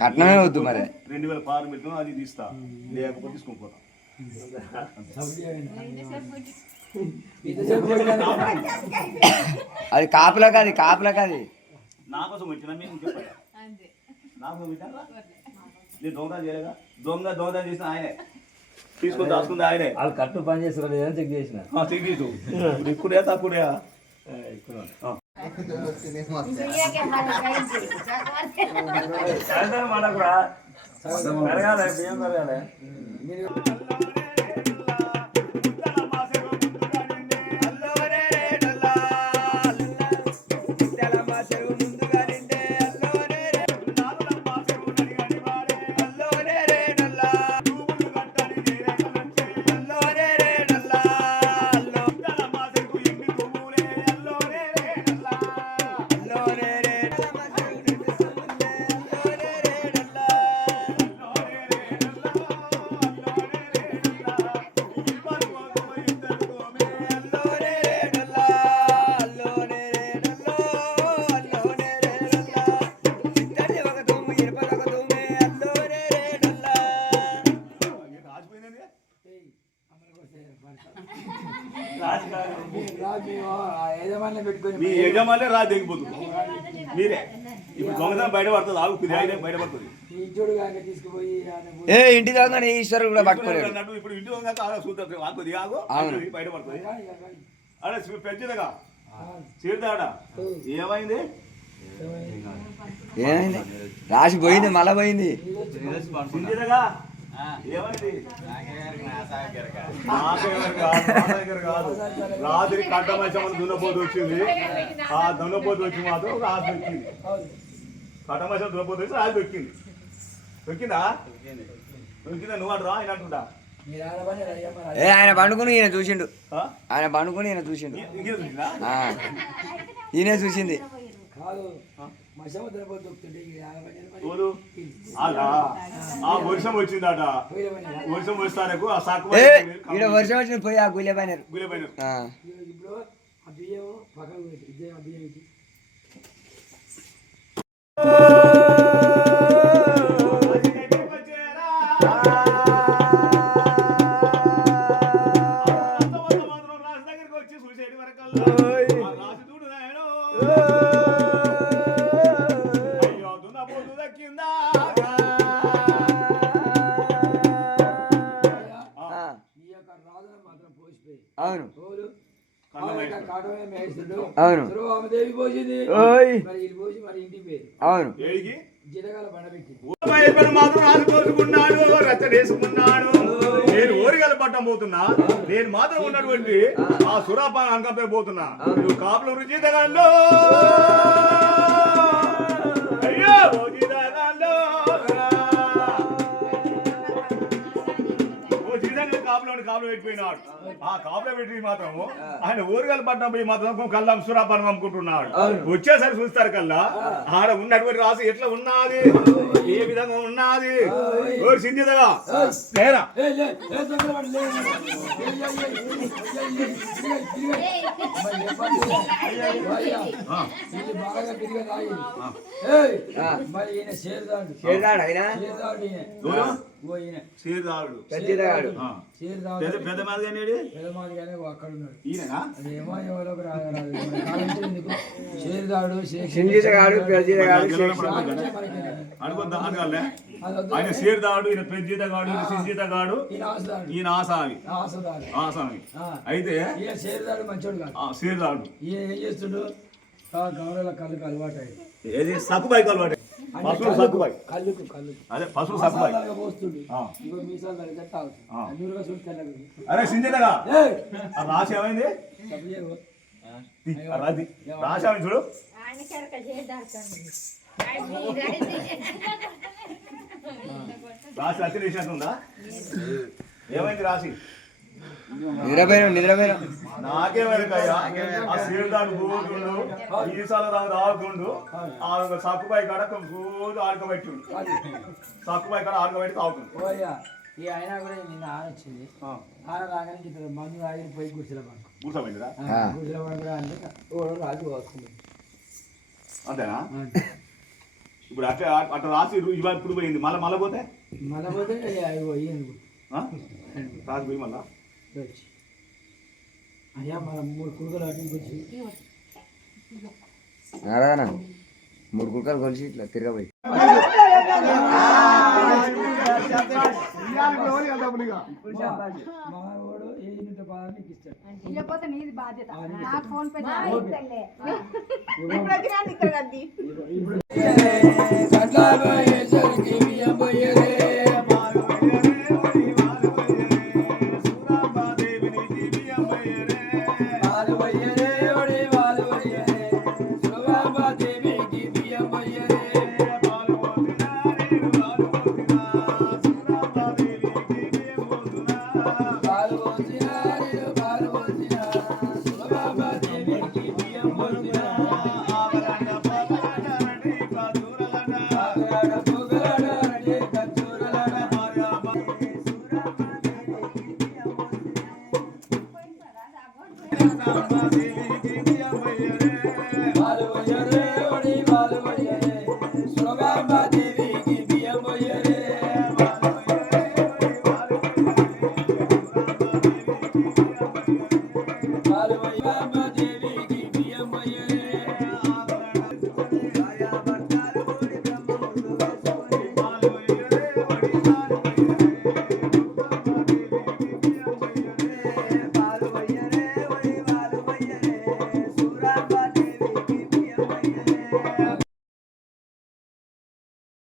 కట్నమే వద్దు మరి 2000 ఫారం పెట్టినా అది తీస్తా లేకపోతే తీసుకొని పోతా అది కాపులా కాదు నా కోసం పెట్టినా మేము చెప్పాలి నా కోసం పెట్టారా నేను దొంగతనం చేయలేదా దొంగతనం చేసిన ఆయనే తీసుకొని దాచుకుంది ఆయనే వాళ్ళు కట్టు పని చేస్తారు చెక్ చేసిన చెక్ చేసు ఇప్పుడే తప్పుడే మనకు పెరగాలి బియ్యం పెరగాలి మీ యజమానే రా దిగిపోతుంది మీరే ఇప్పుడు దొంగతనం బయటపడుతుంది ఆగు ఆయన బయటపడుతుంది ఇంటి దాకా ఈశ్వరు కూడా పట్టుకోలేదు ఇప్పుడు ఇంటి దొంగ చూద్దాం ఆగుది ఆగు బయటపడుతుంది అదే పెంచదుగా చేరుతాడా ఏమైంది రాసి పోయింది మళ్ళా పోయింది చింతగా ఏమైంది రాత్రి కట్టమైసమని దున్నపోతు వచ్చింది ఆ దున్నపోతు వచ్చి మాత్రం రాజు దొక్కింది కట్టమైసం దున్నపోతు వచ్చి రాజు దొక్కిందా నువ్వు అంటారా ఆయన అంటుంటా ఆయన పండుకుని ఈయన చూసిండు ఈయన చూసింది వర్షం వచ్చిందట వర్షం వస్తారకు వర్షం వచ్చింది పోయి ఆ గులే పైన అవును అవును అవును మాత్రం రాసుకోసుకున్నాడు రచ్చడేసుకున్నాడు నేను ఓరిగల పట్టం పోతున్నా నేను మాత్రం ఉన్నటువంటి ఆ సురాపాన అంకంపై పోతున్నా నువ్వు కాపులు రుచితగాళ్ళు అయ్యో కాపులో పెట్టిపోయినాడు ఆ కాపులో పెట్టి మాత్రం ఆయన ఊరుగల పట్టణం పోయి మాత్రం కల్లా సురాపానం అమ్ముకుంటున్నాడు వచ్చేసరి చూస్తారు కల్లా ఆడ ఉన్నటువంటి రాసి ఎట్లా ఉన్నది ఏ విధంగా ఉన్నది ఓరి సింధిదగా లేరా పెద్ద మాదిగానేది అక్కడ ఉన్నాడు ఈయనగా ఏమో ఎవరో షేర్దాడు ఆయన షేర్దాడు ఈయన పెద్దగాడు ఈయన సింజితగాడు ఈయన ఆసామి ఆసామి అయితే షేర్దాడు మంచోడు కాదు షేర్దాడు ఈయన ఏం చేస్తుడు గౌరవ కళ్ళకు అలవాటు ఏది సక్కుబాయికి అలవాటు పశువులు సక్కుబాయి కళ్ళుకు అదే పశువులు సక్కుబాయి పోస్తుంది మీసాలు అరే సింజితగా రాసి ఏమైంది రాసి ఏమైంది చూడు రాసి అతి వేసినట్టుందా ఏమైంది రాసి నిద్రపోయినా నాకేమరికయ్యా ఆ సీరుదాడు పోతుండు ఈసాల రాకుండు ఆ సక్కుబాయి కాడ రోజు ఆడుకోబెట్టిండు సక్కుబాయి కాడ ఆడుకోబెట్టి తాగుతుంది ఈ అయినా కూడా నిన్న ఆన వచ్చింది ఆన రాగానే మందు ఆగి పోయి కూర్చోబెట్టిరా కూడా అంటే రాజు వస్తుంది అంతేనా ఇప్పుడు అట్లా అట్లా రాసి ఇవాళ ఇప్పుడు పోయింది మళ్ళీ పోతే మళ్ళీ పోతే అయ్యో ఇయ్యను ఆ? రాసి పోయి మళ్ళా వచ్చి అయ్యా మన 3 కుడుకలు అటు వచ్చి నారాయణ 3 కుక్కలు కొలిసి ఇట్లా తిరగబోయి మావాడు ఏ ఇంత బాగా నీకు ఇస్తాడు ఇవ్వకపోతే నీది బాధ్యత నాకు ఫోన్ పే ఆ